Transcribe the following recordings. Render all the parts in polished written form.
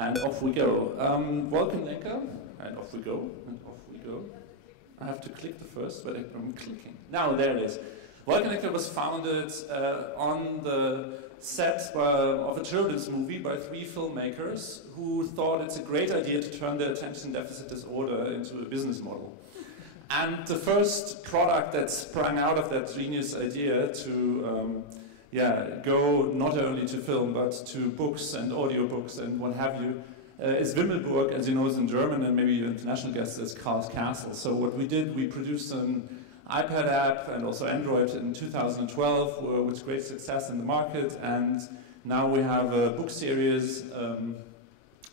And off we go. Wolkenlenker, and off we go, and off we go. I have to click the first, but I'm clicking. Now, there it is. Wolkenlenker was founded on the set of a children's movie by 3 filmmakers who thought it's a great idea to turn their attention deficit disorder into a business model. And the first product that sprang out of that genius idea to go not only to film but to books and audiobooks and what have you is Wimmelburg, as you know, is in German, and maybe your international guest is Karl's Castle. So what we did, we produced an iPad app and also Android in 2012 with great success in the market, and now we have a book series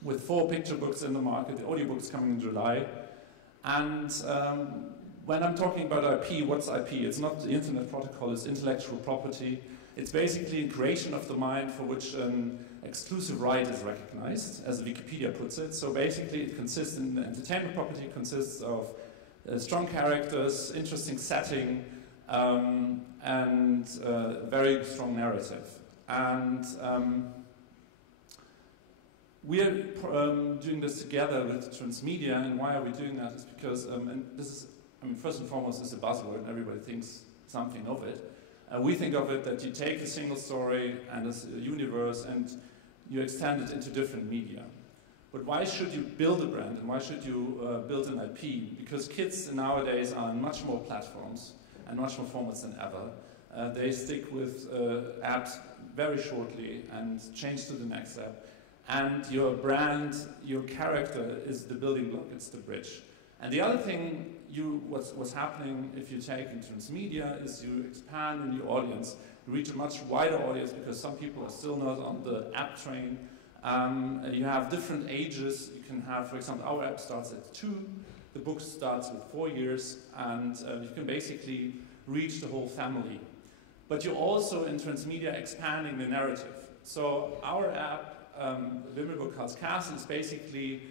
with 4 picture books in the market, the audiobooks coming in July. And when I'm talking about IP, what's IP? It's not the internet protocol, it's intellectual property. It's basically a creation of the mind for which an exclusive right is recognized, as Wikipedia puts it. So basically it consists in entertainment property, consists of strong characters, interesting setting, and very strong narrative. And we are doing this together with Transmedia, and why are we doing that is because, and this is, I mean, first and foremost, it's a buzzword, and everybody thinks something of it. We think of it that you take a single story and a universe and you extend it into different media. But why should you build a brand and why should you build an IP? Because kids nowadays are on much more platforms and much more formats than ever. They stick with apps very shortly and change to the next app. And your brand, your character is the building block, it's the bridge. And the other thing, what's happening if you take in Transmedia is you expand in your audience. You reach a much wider audience because some people are still not on the app train. You have different ages. You can have, for example, our app starts at 2, the book starts with 4 years, and you can basically reach the whole family. But you're also in Transmedia expanding the narrative. So our app, Wimmelburg Karl's Castle, is basically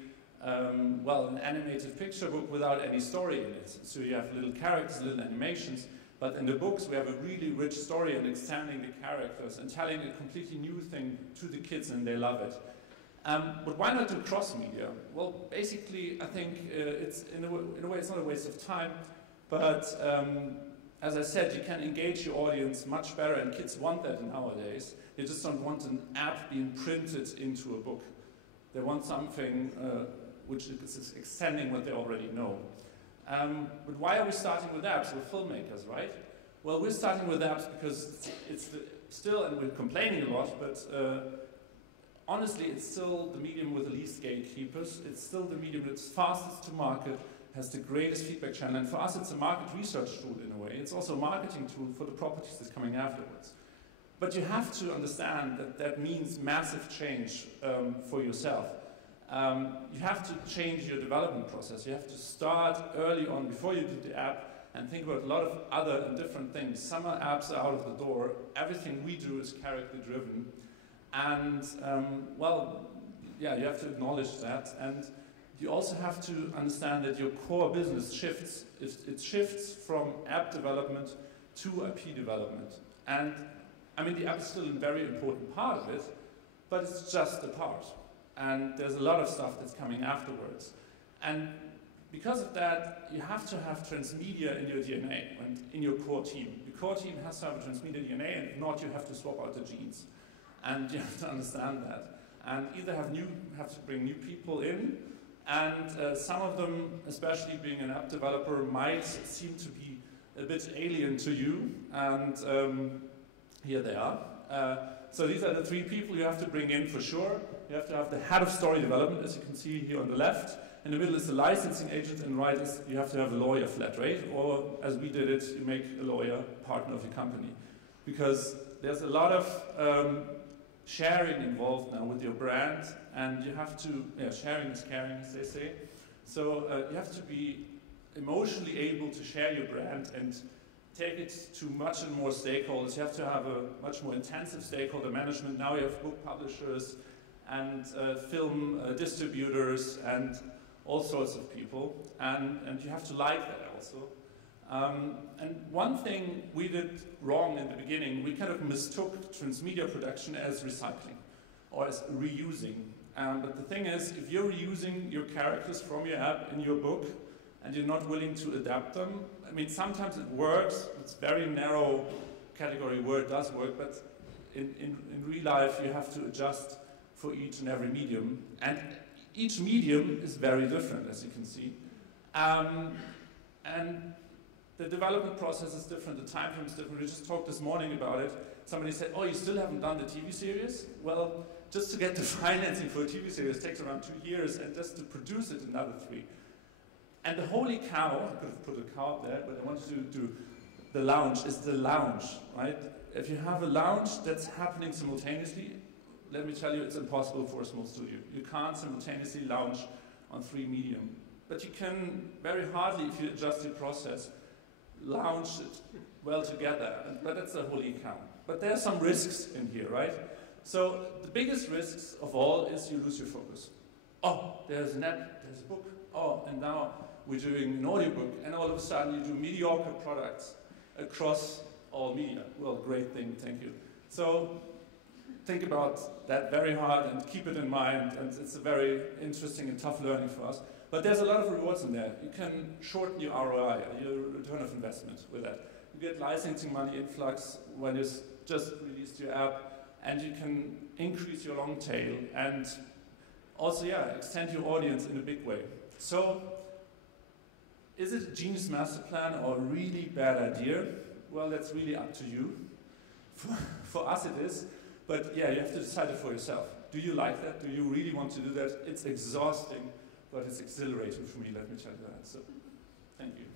an animated picture book without any story in it. So you have little characters, little animations, but in the books we have a really rich story and extending the characters and telling a completely new thing to the kids, and they love it. But why not do cross-media? Well, basically, I think it's in a way it's not a waste of time, but as I said, you can engage your audience much better, and kids want that nowadays. They just don't want an app being printed into a book. They want something which is extending what they already know. But why are we starting with apps? We're filmmakers, right? Well, we're starting with apps because it's still, and we're complaining a lot, but honestly, it's still the medium with the least gatekeepers. It's still the medium that's fastest to market, has the greatest feedback channel, and for us it's a market research tool in a way. It's also a marketing tool for the properties that's coming afterwards. But you have to understand that that means massive change for yourself. You have to change your development process. You have to start early on before you do the app and think about a lot of other and different things. Summer apps are out of the door. Everything we do is character driven. And you have to acknowledge that. And you also have to understand that your core business shifts. It shifts from app development to IP development. And I mean, the app is still a very important part of it, but it's just a part. And there's a lot of stuff that's coming afterwards. And because of that, you have to have Transmedia in your DNA and in your core team. Your core team has to have a Transmedia DNA, and if not, you have to swap out the genes. And you have to understand that. And either have to bring new people in, and some of them, especially being an app developer, might seem to be a bit alien to you. And here they are. So these are the 3 people you have to bring in for sure. You have to have the head of story development, as you can see here on the left. In the middle is the licensing agent, and right is you have to have a lawyer flat rate, or as we did it, you make a lawyer partner of your company. Because there's a lot of sharing involved now with your brand, and you have to, sharing is caring, as they say. So you have to be emotionally able to share your brand and take it to much and more stakeholders. You have to have a much more intensive stakeholder management. Now you have book publishers and film distributors and all sorts of people. And you have to like that also. And one thing we did wrong in the beginning, we kind of mistook transmedia production as recycling or as reusing. But the thing is, if you're using your characters from your app in your book, and you're not willing to adapt them, I mean, sometimes it works, it's very narrow category where it does work, but in real life you have to adjust for each and every medium, and each medium is very different, as you can see. And the development process is different, the time frame is different. We just talked this morning about it. Somebody said, oh, you still haven't done the TV series? Well, just to get the financing for a TV series takes around 2 years, and just to produce it, another 3. And the holy cow, I could have put a cow up there, but I wanted to do the launch, is the launch, right? If you have a launch that's happening simultaneously, let me tell you, it's impossible for a small studio. You can't simultaneously launch on 3 medium. But you can very hardly, if you adjust your process, launch it well together. But that's the holy cow. But there are some risks in here, right? So the biggest risks of all is you lose your focus. Oh, there's an app, there's a book. Oh, and now we're doing an audiobook, and all of a sudden you do mediocre products across all media. Well, great thing, thank you. So think about that very hard and keep it in mind, and it's a very interesting and tough learning for us. But there's a lot of rewards in there. You can shorten your ROI, your return of investment with that. You get licensing money influx when you just released your app, and you can increase your long tail, and also, yeah, extend your audience in a big way. So, is it a genius master plan or a really bad idea? Well, that's really up to you. For us it is, but yeah, you have to decide it for yourself. Do you like that? Do you really want to do that? It's exhausting, but it's exhilarating for me, let me tell you that. So, thank you.